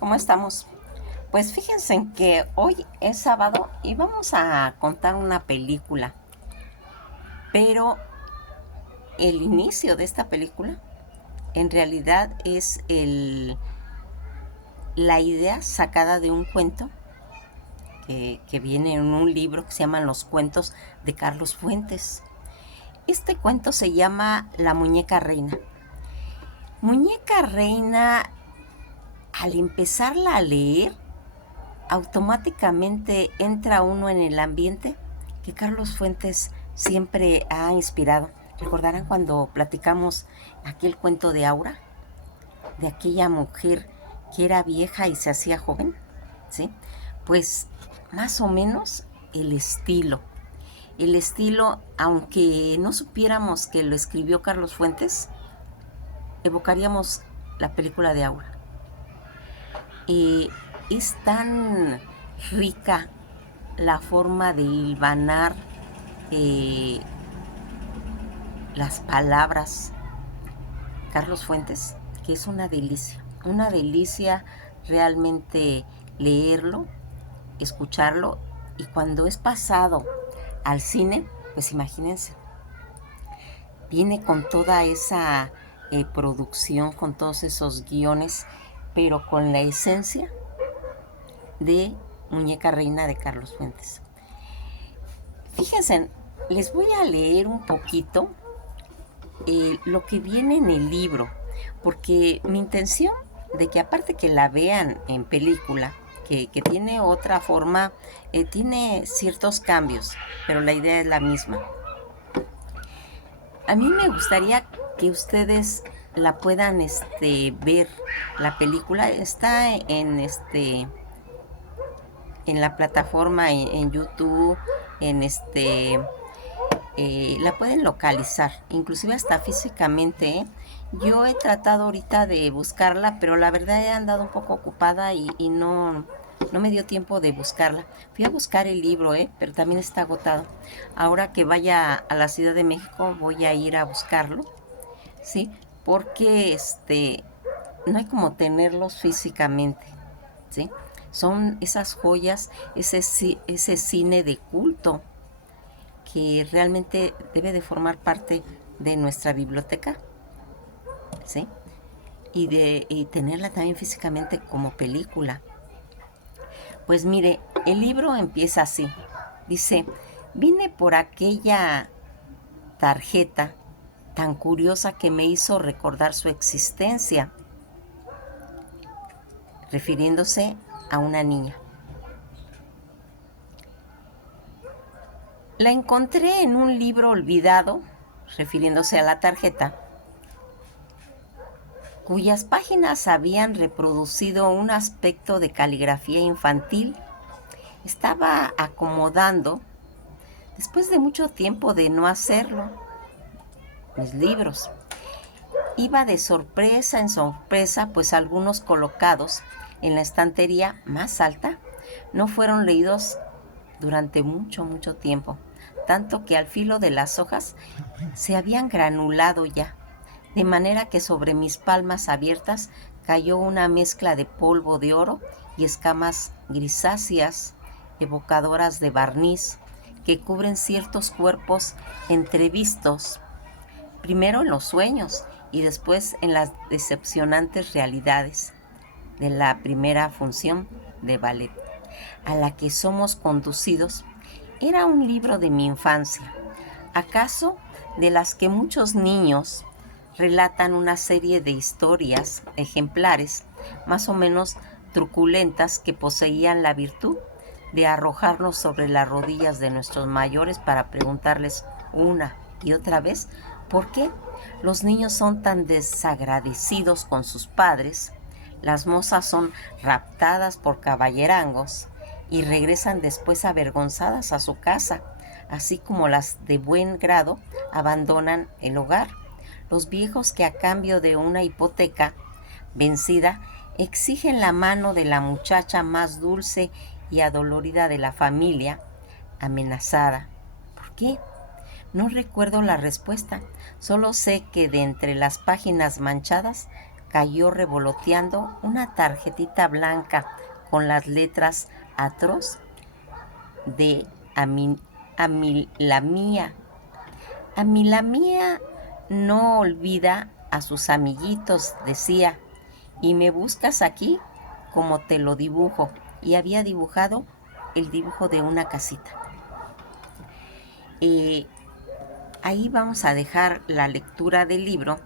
¿Cómo estamos? Pues fíjense en que hoy es sábado y vamos a contar una película, pero el inicio de esta película en realidad es la idea sacada de un cuento que viene en un libro que se llama Los cuentos de Carlos Fuentes. Este cuento se llama La muñeca reina. Muñeca reina, al empezarla a leer, automáticamente entra uno en el ambiente que Carlos Fuentes siempre ha inspirado. ¿Recordarán cuando platicamos aquel cuento de Aura? De aquella mujer que era vieja y se hacía joven, ¿sí? Pues más o menos el estilo. El estilo, aunque no supiéramos que lo escribió Carlos Fuentes, evocaríamos la película de Aura. Es tan rica la forma de hilvanar eh, las palabras Carlos Fuentes, que es una delicia realmente leerlo, escucharlo, y cuando es pasado al cine, pues imagínense, viene con toda esa producción, con todos esos guiones, pero con la esencia de Muñeca Reina de Carlos Fuentes. Fíjense, les voy a leer un poquito lo que viene en el libro, porque mi intención de que aparte que la vean en película, que tiene otra forma, tiene ciertos cambios, pero la idea es la misma. A mí me gustaría que ustedes la puedan ver. La película está en la plataforma en YouTube, en la pueden localizar, inclusive hasta físicamente, ¿eh? Yo he tratado ahorita de buscarla, pero la verdad he andado un poco ocupada y no me dio tiempo de buscarla. Fui a buscar el libro, pero también está agotado. Ahora que vaya a la Ciudad de México voy a ir a buscarlo, ¿sí? Porque no hay como tenerlos físicamente, ¿sí? Son esas joyas, ese cine de culto que realmente debe de formar parte de nuestra biblioteca, ¿sí? Y tenerla también físicamente como película. Pues mire, el libro empieza así. Dice, vine por aquella tarjeta tan curiosa que me hizo recordar su existencia, refiriéndose a una niña. La encontré en un libro olvidado, refiriéndose a la tarjeta, cuyas páginas habían reproducido un aspecto de caligrafía infantil. Estaba acomodando, después de mucho tiempo de no hacerlo, mis libros. Iba de sorpresa en sorpresa, pues algunos colocados en la estantería más alta no fueron leídos durante mucho tiempo, tanto que al filo de las hojas se habían granulado ya, de manera que sobre mis palmas abiertas cayó una mezcla de polvo de oro y escamas grisáceas evocadoras de barniz que cubren ciertos cuerpos entrevistos, primero en los sueños y después en las decepcionantes realidades de la primera función de ballet a la que somos conducidos. Era un libro de mi infancia, acaso de las que muchos niños relatan una serie de historias ejemplares, más o menos truculentas, que poseían la virtud de arrojarnos sobre las rodillas de nuestros mayores para preguntarles una y otra vez por qué los niños son tan desagradecidos con sus padres, las mozas son raptadas por caballerangos y regresan después avergonzadas a su casa, así como las de buen grado abandonan el hogar. Los viejos que a cambio de una hipoteca vencida exigen la mano de la muchacha más dulce y adolorida de la familia, amenazada. ¿Por qué? No recuerdo la respuesta, solo sé que de entre las páginas manchadas cayó revoloteando una tarjetita blanca con las letras atroz de la mía. La mía no olvida a sus amiguitos, decía, y me buscas aquí como te lo dibujo. Y había dibujado el dibujo de una casita. Ahí vamos a dejar la lectura del libro,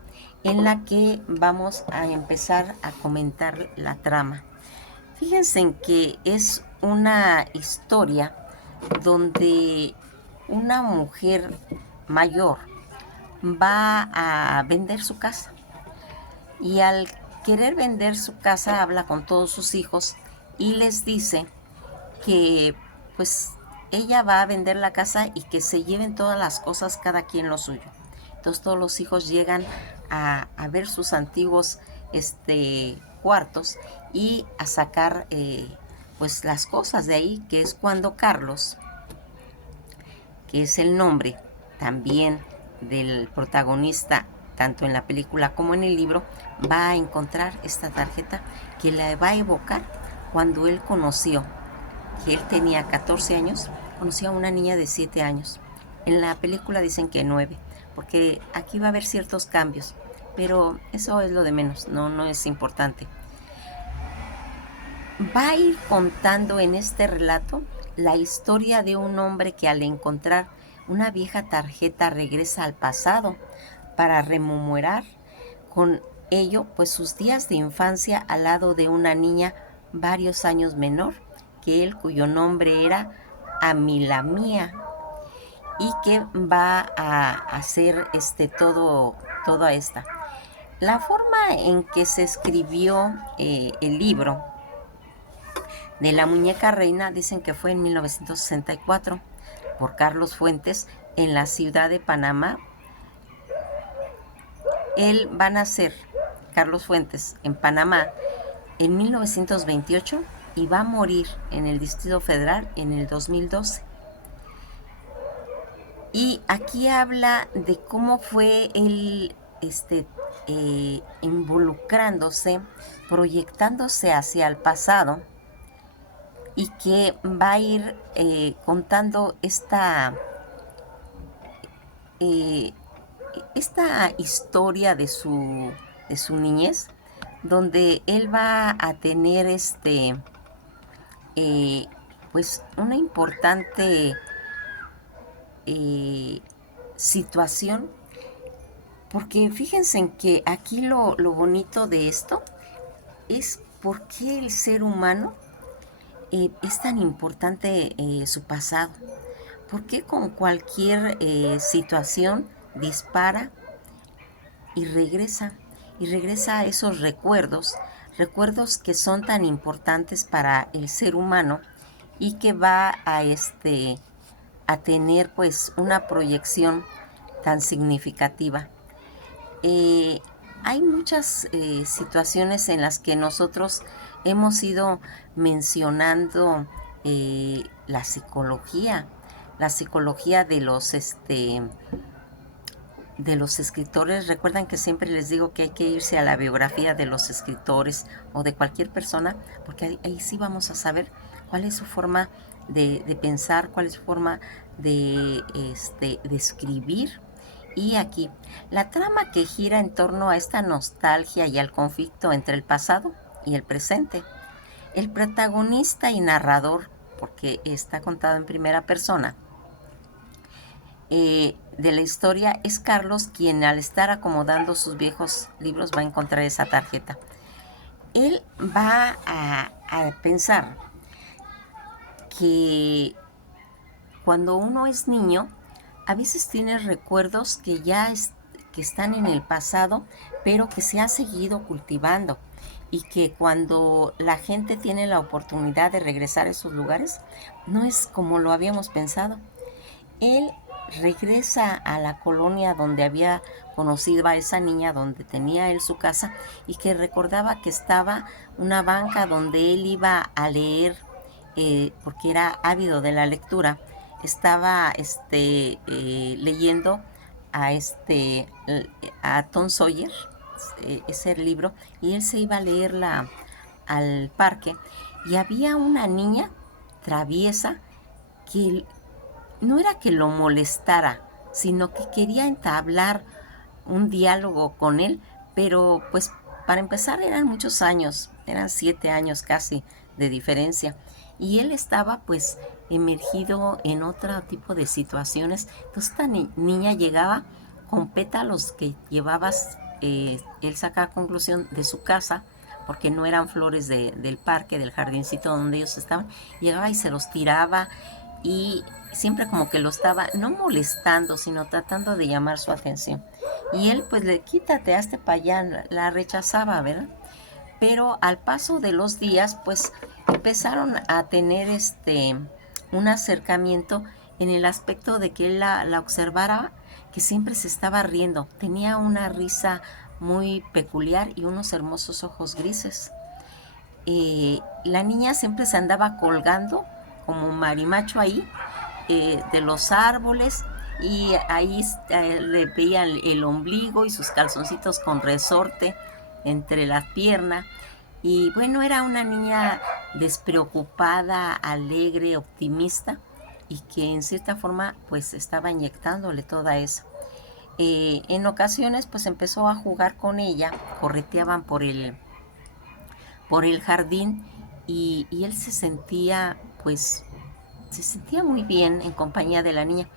en la que vamos a empezar a comentar la trama. Fíjense en que es una historia donde una mujer mayor va a vender su casa, y al querer vender su casa habla con todos sus hijos y les dice que pues ella va a vender la casa y que se lleven todas las cosas, cada quien lo suyo. Entonces todos los hijos llegan a ver sus antiguos cuartos y a sacar pues las cosas de ahí, que es cuando Carlos, que es el nombre también del protagonista, tanto en la película como en el libro, va a encontrar esta tarjeta que la va a evocar cuando él conoció, que él tenía 14 años, conoció a una niña de 7 años. En la película dicen que 9, porque aquí va a haber ciertos cambios, pero eso es lo de menos, no es importante. Va a ir contando en este relato la historia de un hombre que al encontrar una vieja tarjeta regresa al pasado para rememorar con ello pues sus días de infancia al lado de una niña varios años menor que él, cuyo nombre era Amilamía, y que va a hacer toda esta. La forma en que se escribió el libro de La Muñeca Reina dicen que fue en 1964 por Carlos Fuentes en la ciudad de Panamá. Él va a nacer, Carlos Fuentes, en Panamá en 1928 y va a morir en el Distrito Federal en el 2012. Y aquí habla de cómo fue él involucrándose, proyectándose hacia el pasado, y que va a ir contando esta historia de su niñez, donde él va a tener pues una importante situación, porque fíjense en que aquí lo bonito de esto es por qué el ser humano es tan importante su pasado, por qué con cualquier situación dispara y regresa a esos recuerdos que son tan importantes para el ser humano, y que va a tener pues una proyección tan significativa. Hay muchas situaciones en las que nosotros hemos ido mencionando la psicología de los escritores. Recuerdan que siempre les digo que hay que irse a la biografía de los escritores o de cualquier persona, porque ahí sí vamos a saber cuál es su forma de pensar, cuál es su forma de escribir. Y aquí, la trama que gira en torno a esta nostalgia y al conflicto entre el pasado y el presente. El protagonista y narrador, porque está contado en primera persona, de la historia es Carlos, quien al estar acomodando sus viejos libros va a encontrar esa tarjeta. Él va a pensar que cuando uno es niño, a veces tiene recuerdos que que están en el pasado, pero que se ha seguido cultivando, y que cuando la gente tiene la oportunidad de regresar a esos lugares, no es como lo habíamos pensado. Él regresa a la colonia donde había conocido a esa niña, donde tenía él su casa, y que recordaba que estaba una banca donde él iba a leer, porque era ávido de la lectura. Estaba leyendo a Tom Sawyer, ese libro, y él se iba a leerla al parque, y había una niña traviesa que no era que lo molestara, sino que quería entablar un diálogo con él, pero pues para empezar eran muchos años, eran 7 años casi de diferencia, y él estaba pues emergido en otro tipo de situaciones. Entonces esta niña llegaba con pétalos que llevabas, él sacaba conclusión de su casa, porque no eran flores del parque, del jardincito donde ellos estaban, llegaba y se los tiraba, y siempre como que lo estaba no molestando, sino tratando de llamar su atención. Y él pues le quítate, hazte para allá, la rechazaba, ¿verdad? Pero al paso de los días pues empezaron a tener un acercamiento en el aspecto de que él la observara, que siempre se estaba riendo, tenía una risa muy peculiar y unos hermosos ojos grises. La niña siempre se andaba colgando como marimacho ahí, de los árboles, y ahí le veían el ombligo y sus calzoncitos con resorte entre las piernas. Y bueno, era una niña despreocupada, alegre, optimista, y que en cierta forma pues estaba inyectándole toda eso. En ocasiones pues empezó a jugar con ella, correteaban por el jardín, y él se sentía muy bien en compañía de la niña.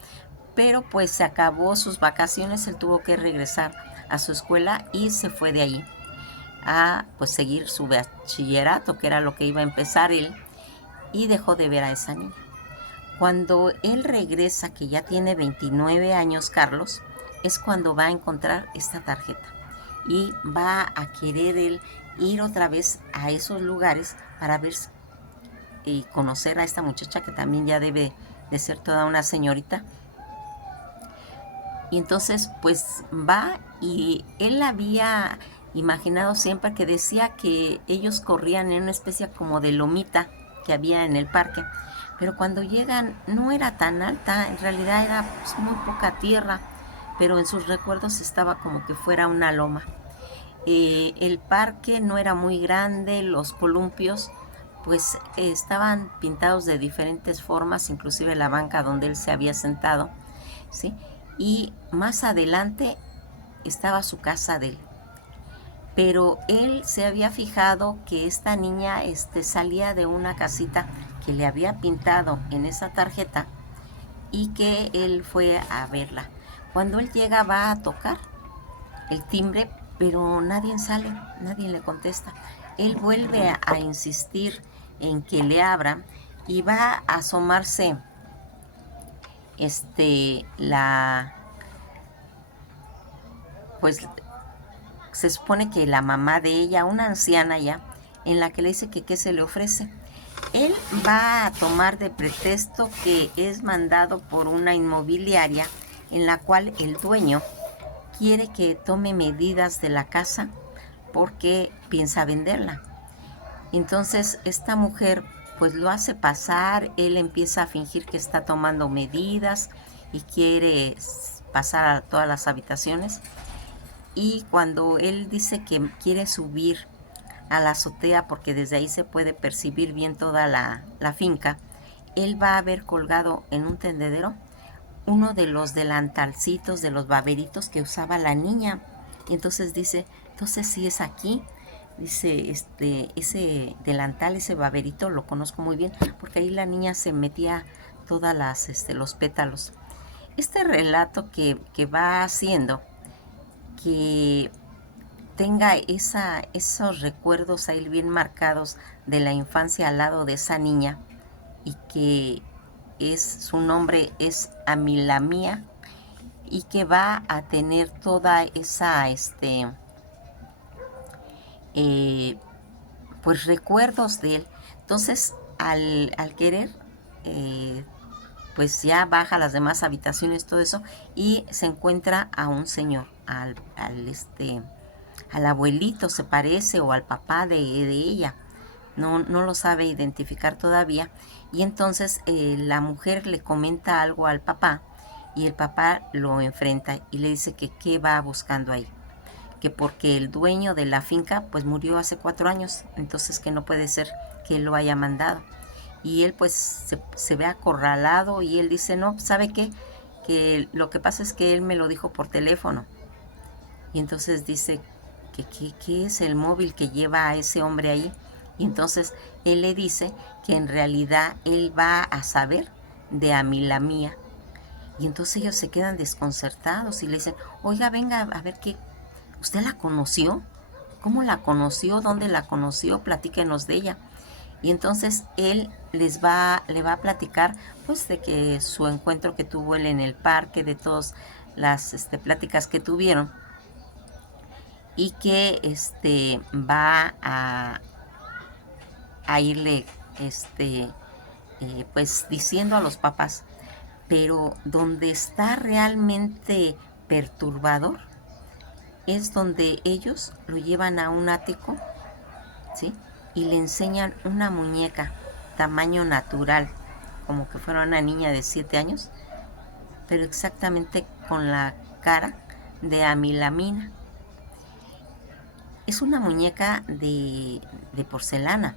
Pero pues se acabó sus vacaciones, él tuvo que regresar a su escuela y se fue de ahí a pues seguir su bachillerato, que era lo que iba a empezar él, y dejó de ver a esa niña. Cuando él regresa, que ya tiene 29 años, Carlos, es cuando va a encontrar esta tarjeta y va a querer él ir otra vez a esos lugares para ver y conocer a esta muchacha, que también ya debe de ser toda una señorita. Y entonces pues va, y él había imaginado siempre, que decía que ellos corrían en una especie como de lomita que había en el parque, pero cuando llegan no era tan alta, en realidad era pues muy poca tierra, pero en sus recuerdos estaba como que fuera una loma. El parque no era muy grande, los columpios pues estaban pintados de diferentes formas, inclusive la banca donde él se había sentado, ¿sí? Y más adelante estaba su casa de él. Pero él se había fijado que esta niña salía de una casita que le había pintado en esa tarjeta, y que él fue a verla. Cuando él llega, va a tocar el timbre, pero nadie sale, nadie le contesta. Él vuelve a insistir en que le abran, y va a asomarse la pues se supone que la mamá de ella, una anciana ya, en la que le dice que qué se le ofrece. Él va a tomar de pretexto que es mandado por una inmobiliaria en la cual el dueño quiere que tome medidas de la casa porque piensa venderla. Entonces esta mujer pues lo hace pasar, él empieza a fingir que está tomando medidas y quiere pasar a todas las habitaciones, y cuando él dice que quiere subir a la azotea porque desde ahí se puede percibir bien toda la finca, él va a ver colgado en un tendedero uno de los delantalcitos, de los baberitos que usaba la niña. Y entonces dice, entonces sí es aquí. Dice, ese delantal, ese baberito lo conozco muy bien, porque ahí la niña se metía todas los pétalos. Este relato que va haciendo que tenga esos recuerdos ahí bien marcados de la infancia al lado de esa niña, y que su nombre es Amilamía, y que va a tener toda esa pues recuerdos de él. Entonces al querer, pues ya baja a las demás habitaciones, todo eso, y se encuentra a un señor, al abuelito se parece, o al papá de ella, no lo sabe identificar todavía. Y entonces la mujer le comenta algo al papá, y el papá lo enfrenta y le dice que qué va buscando ahí. que porque el dueño de la finca pues murió hace 4 años, entonces que no puede ser que él lo haya mandado. Y él pues se ve acorralado y él dice, no, ¿sabe qué? Que lo que pasa es que él me lo dijo por teléfono. Y entonces dice que qué es el móvil que lleva a ese hombre ahí. Y entonces él le dice que en realidad él va a saber de Amilamía. Y entonces ellos se quedan desconcertados y le dicen, oiga, venga a ver qué, ¿usted la conoció? ¿Cómo la conoció? ¿Dónde la conoció? Platíquenos de ella. Y entonces él le va a platicar pues de que su encuentro que tuvo él en el parque, de todas las pláticas que tuvieron, y que va a irle pues diciendo a los papás. Pero donde está realmente perturbador es donde ellos lo llevan a un ático, ¿sí? Y le enseñan una muñeca tamaño natural, como que fuera una niña de 7 años, pero exactamente con la cara de Amilamina. Es una muñeca de porcelana.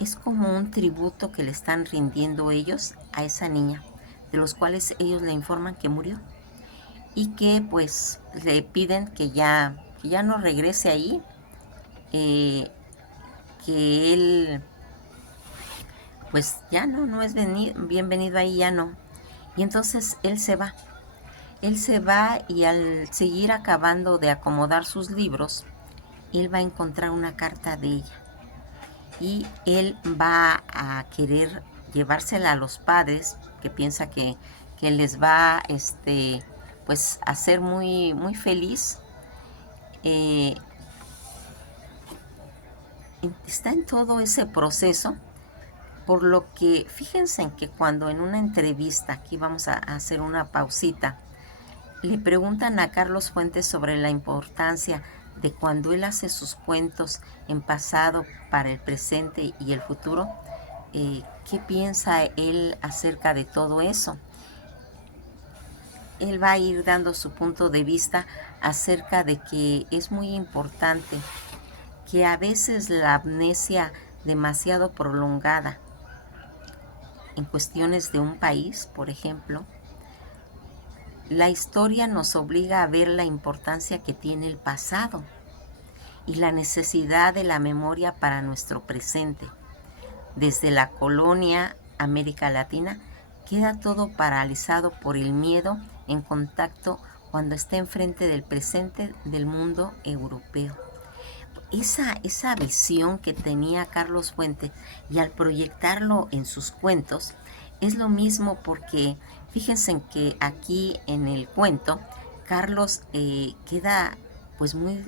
Es como un tributo que le están rindiendo ellos a esa niña, de los cuales ellos le informan que murió y que pues le piden que ya no regrese ahí, que él pues ya no es bienvenido ahí, ya no. Y entonces él se va. Él se va y al seguir acabando de acomodar sus libros, él va a encontrar una carta de ella. Y él va a querer llevársela a los padres, que piensa que les va pues a hacer muy, muy feliz. Está en todo ese proceso, por lo que fíjense en que cuando en una entrevista, aquí vamos a hacer una pausita, le preguntan a Carlos Fuentes sobre la importancia de cuando él hace sus cuentos en pasado para el presente y el futuro, ¿qué piensa él acerca de todo eso? Él va a ir dando su punto de vista acerca de que es muy importante que a veces la amnesia demasiado prolongada en cuestiones de un país, por ejemplo, la historia nos obliga a ver la importancia que tiene el pasado y la necesidad de la memoria para nuestro presente. Desde la colonia América Latina queda todo paralizado por el miedo en contacto cuando está enfrente del presente del mundo europeo. Esa visión que tenía Carlos Fuentes y al proyectarlo en sus cuentos es lo mismo, porque fíjense en que aquí en el cuento Carlos queda pues muy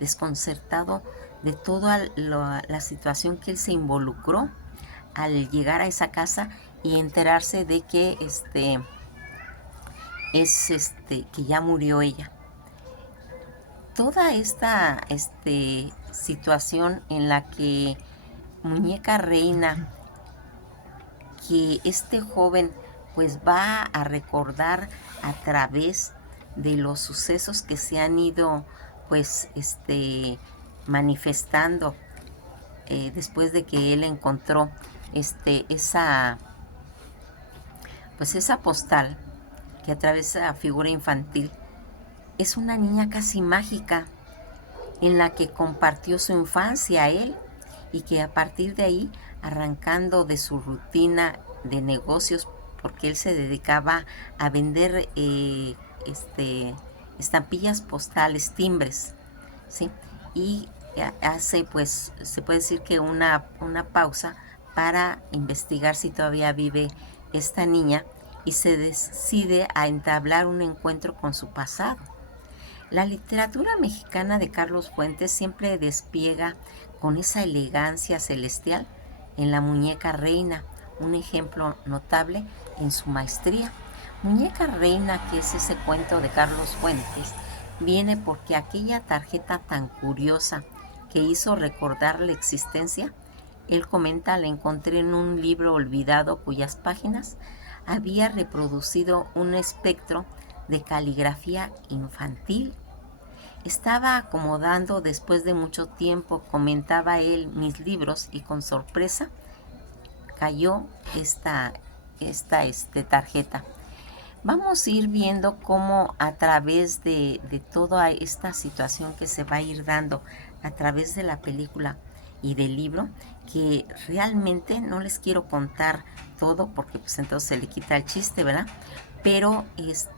desconcertado de toda la situación que él se involucró al llegar a esa casa y enterarse de que que ya murió ella. Toda esta situación en la que Muñeca Reina, que este joven pues va a recordar a través de los sucesos que se han ido pues manifestando después de que él encontró esa postal que atraviesa la figura infantil. Es una niña casi mágica en la que compartió su infancia él, y que a partir de ahí, arrancando de su rutina de negocios, porque él se dedicaba a vender estampillas postales, timbres, ¿sí? Y hace pues, se puede decir que una pausa para investigar si todavía vive esta niña, y se decide a entablar un encuentro con su pasado. La literatura mexicana de Carlos Fuentes siempre despliega con esa elegancia celestial en la Muñeca Reina, un ejemplo notable en su maestría. Muñeca Reina, que es ese cuento de Carlos Fuentes, viene porque aquella tarjeta tan curiosa que hizo recordar la existencia, él comenta, la encontré en un libro olvidado cuyas páginas había reproducido un espectro de caligrafía infantil. Estaba acomodando después de mucho tiempo, comentaba él, mis libros y con sorpresa cayó esta tarjeta. Vamos a ir viendo cómo a través de toda esta situación que se va a ir dando a través de la película y del libro, que realmente no les quiero contar todo porque pues entonces se le quita el chiste, ¿verdad? Pero es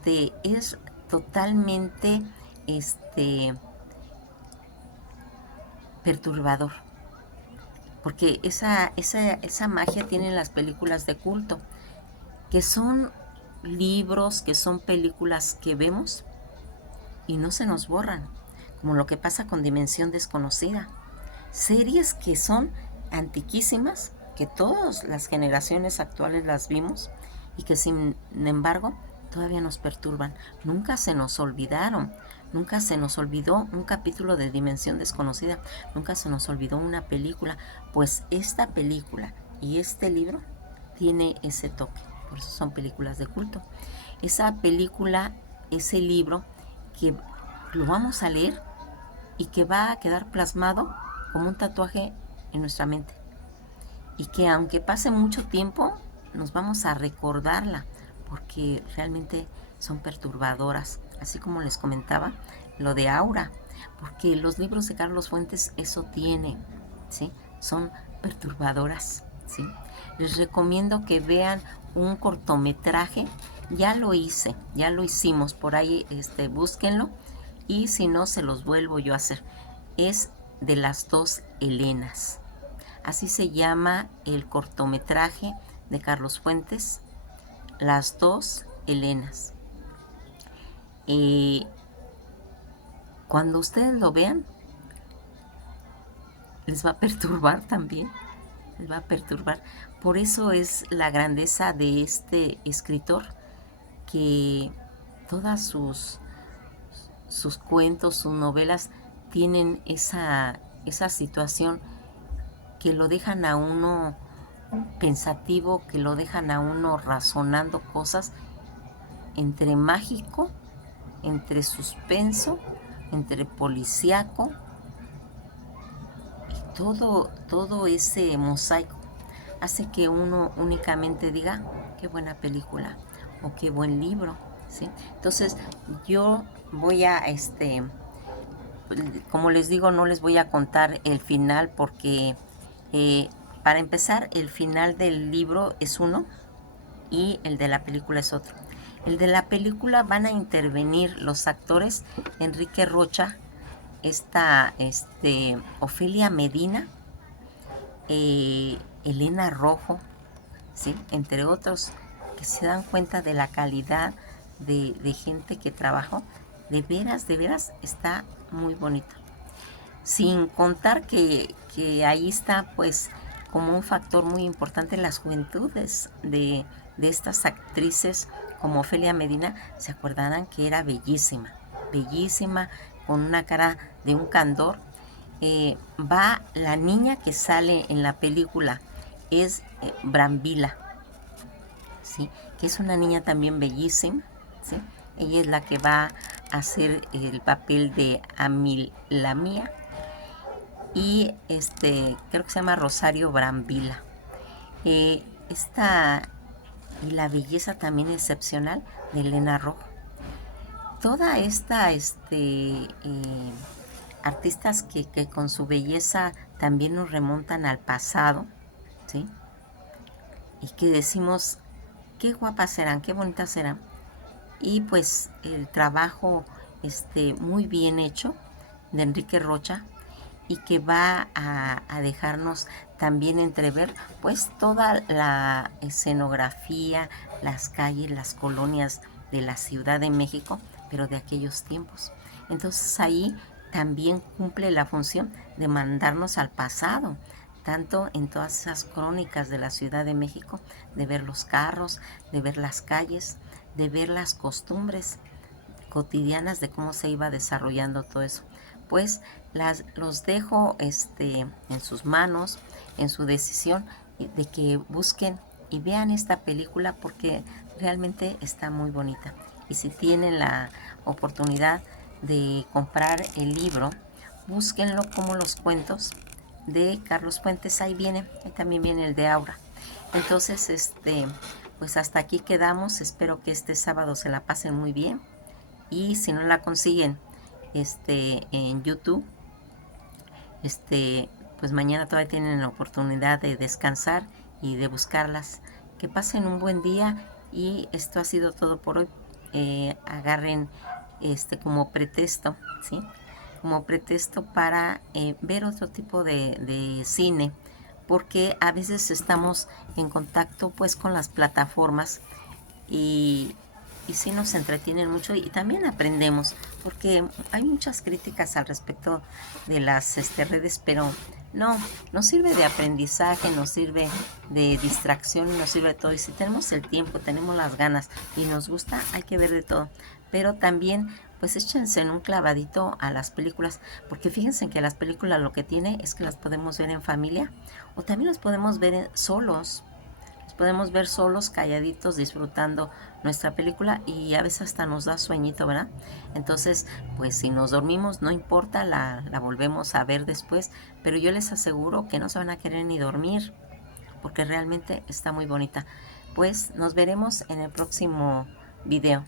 totalmente perturbador, porque esa magia tienen las películas de culto, que son libros, que son películas que vemos y no se nos borran, como lo que pasa con Dimensión Desconocida. Series que son antiquísimas, que todas las generaciones actuales las vimos y que sin embargo todavía nos perturban. Nunca se nos olvidaron, nunca se nos olvidó un capítulo de Dimensión Desconocida, nunca se nos olvidó una película, pues esta película y este libro tiene ese toque, por eso son películas de culto. Esa película, ese libro que lo vamos a leer y que va a quedar plasmado como un tatuaje en nuestra mente. Y que aunque pase mucho tiempo, nos vamos a recordarla, porque realmente son perturbadoras. Así como les comentaba, lo de Aura, porque los libros de Carlos Fuentes eso tienen, ¿sí? Son perturbadoras, ¿sí? Les recomiendo que vean un cortometraje. Ya lo hice, ya lo hicimos, por ahí búsquenlo y si no se los vuelvo yo a hacer. Es de las dos Helenas. Así se llama el cortometraje de Carlos Fuentes, Las dos Helenas. Cuando ustedes lo vean, les va a perturbar también, les va a perturbar. Por eso es la grandeza de este escritor, que todas sus cuentos, sus novelas tienen esa situación que lo dejan a uno pensativo, que lo dejan a uno razonando cosas entre mágico, entre suspenso, entre policíaco, y todo ese mosaico hace que uno únicamente diga qué buena película o qué buen libro, ¿sí? Entonces yo voy a como les digo, no les voy a contar el final porque para empezar, el final del libro es uno y el de la película es otro. El de la película van a intervenir los actores Enrique Rocha, Ofelia Medina, Elena Rojo, ¿sí? Entre otros, que se dan cuenta de la calidad de gente que trabajó. De veras está muy bonito. Sin contar que ahí está pues como un factor muy importante las juventudes de estas actrices como Ofelia Medina. Se acordarán que era bellísima, bellísima, con una cara de un candor. Va la niña que sale en la película, es Brambila, ¿sí? Que es una niña también bellísima, ¿sí? Ella es la que va a hacer el papel de Amilamía y creo que se llama Rosario Brambila. Y la belleza también excepcional de Elena Rojo. Toda esta artistas que con su belleza también nos remontan al pasado, ¿sí? Y que decimos qué guapas serán, qué bonitas serán. Y pues el trabajo muy bien hecho de Enrique Rocha, y que va a dejarnos también entrever pues toda la escenografía, las calles, las colonias de la Ciudad de México, pero de aquellos tiempos. Entonces ahí también cumple la función de mandarnos al pasado, tanto en todas esas crónicas de la Ciudad de México, de ver los carros, de ver las calles, de ver las costumbres cotidianas de cómo se iba desarrollando todo eso. Pues los dejo en sus manos, en su decisión de que busquen y vean esta película porque realmente está muy bonita. Y si tienen la oportunidad de comprar el libro, búsquenlo como Los cuentos de Carlos Fuentes. Ahí viene, ahí también viene el de Aura. Entonces, pues hasta aquí quedamos. Espero que este sábado se la pasen muy bien. Y si no la consiguen en YouTube, pues mañana todavía tienen la oportunidad de descansar y de buscarlas. Que pasen un buen día y esto ha sido todo por hoy. Agarren como pretexto, ¿sí? Como pretexto para ver otro tipo de cine, porque a veces estamos en contacto pues con las plataformas y, y sí nos entretienen mucho y también aprendemos, porque hay muchas críticas al respecto de las redes, pero no, nos sirve de aprendizaje, nos sirve de distracción, nos sirve de todo. Y si tenemos el tiempo, tenemos las ganas y nos gusta, hay que ver de todo. Pero también, pues échense en un clavadito a las películas, porque fíjense que las películas lo que tiene es que las podemos ver en familia o también las podemos ver solos. Nos podemos ver solos, calladitos, disfrutando nuestra película y a veces hasta nos da sueñito, ¿verdad? Entonces, pues si nos dormimos, no importa, la volvemos a ver después, pero yo les aseguro que no se van a querer ni dormir, porque realmente está muy bonita. Pues nos veremos en el próximo video.